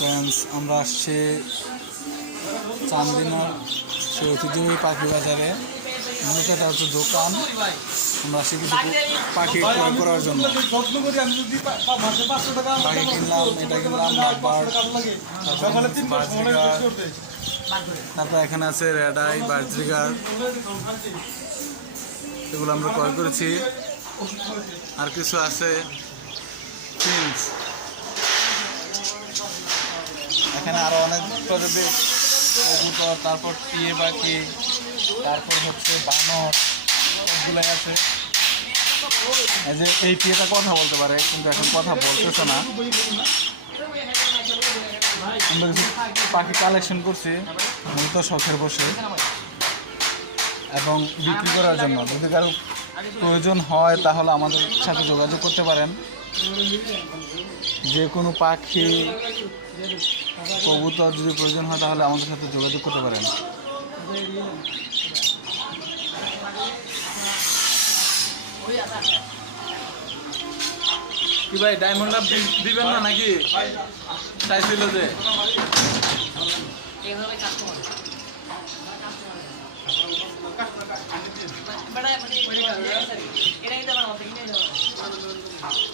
Friends আমরা আসছি চান্দিনার, সে ঐতিহ্যবাহী পাখি বাজারে। মূলত এটা হচ্ছে দোকান। আমরা আসছি কিছু পাখি ক্রয় করার জন্য। পাখি কিনলাম, এটা কিনলাম তারপর এখানে আছে রেডাই বার্জিগার এগুলো আমরা ক্রয় করেছি। আর কিছু আছে। ফিন্স এখানে আরও অনেক প্রজাতির কবুতর তারপর টিয়ে পাখি, তারপর হচ্ছে বানর সবগুলো আছে। এই যে এই টিয়েটা কথা বলতে পারে, কিন্তু এখন কথা বলতেছে না। আমরা পাখি কালেকশন করছি, মূলত শখের বসে। এবং বিক্রি করার জন্য। যদি কারও প্রয়োজন হয়, তাহলে আমাদের সাথে যোগাযোগ করতে পারেন। যে কোনো পাখি কবুতর যদি প্রয়োজন হয় তাহলে আমাদের সাথে যোগাযোগ করতে পারেন। কি ভাই ডায়মন্ডটা দিবেন না নাকি? চাইছিল যে।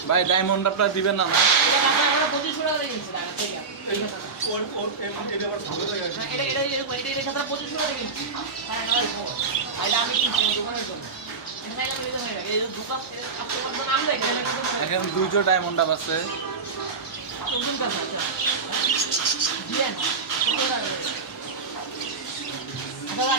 ভাই ডায়মন্ড আপনার দিবেন না? এখানে দুইটো ডায়মন্ড আপ আছে খাবার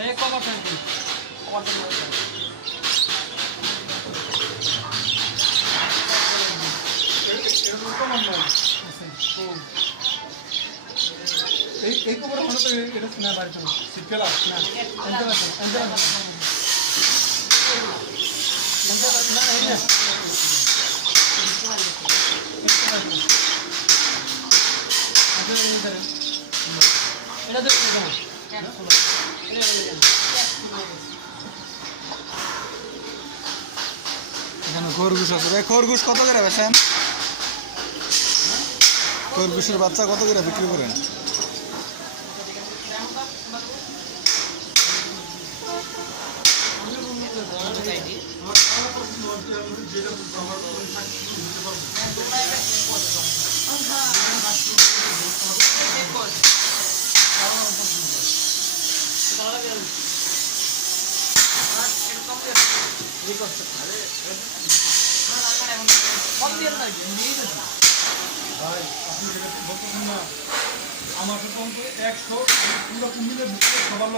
এই কমর থাকবে এরকম কমন নয় এখানে খরগোশ আছে। খরগোশ কত করে বেছেন খরগোশের বাচ্চা কত করে বিক্রি করেন কম দিয়ে না দিয়ে দিচ্ছি ভাই আপনি যেটা বলতেছেন না আমার তো অন্তত একশো পুরো ভিতরে সবার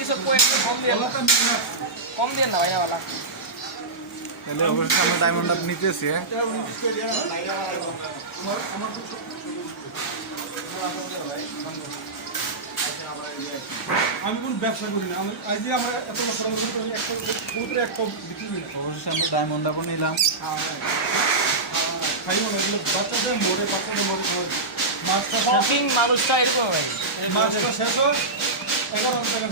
কিছু কয়েক কম দিয়ে না বলাটা না তাহলে অবশ্যই আমরা ডায়মন্ড আপ নিতেছি। হ্যাঁ আমার আমার তো আমি কোন ব্যবসা করি না। আমি আজ যে আমরা এত বছর একটা কবুতরে একটা বিক্রি করি না। অবশ্যই আমরা ডায়মন্ড আপ নিলাম। খাই মনে এগুলো বাচ্চাদের মরে বাচ্চাদের মরে খাওয়া মাছটা মানুষটা এরকম মাছটা শেষ হয়। এগারো টাকা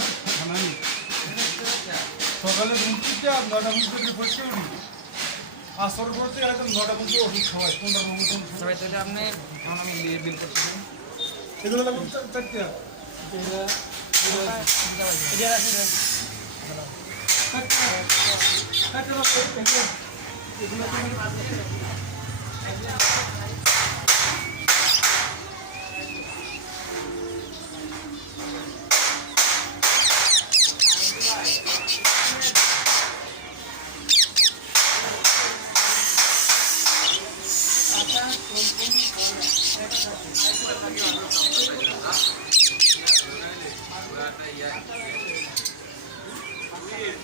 সকালে ঘুম থেকে আর নয়টা পর্যন্ত পরিষ্কার করি। আসর করতে একদম নটা পর্যন্ত ওষুধ খাওয়াই পনেরো সবাই তাহলে আপনি আমি বিল করতেছেন এগুলো লাগবে চার- চারটে এটা এগুলো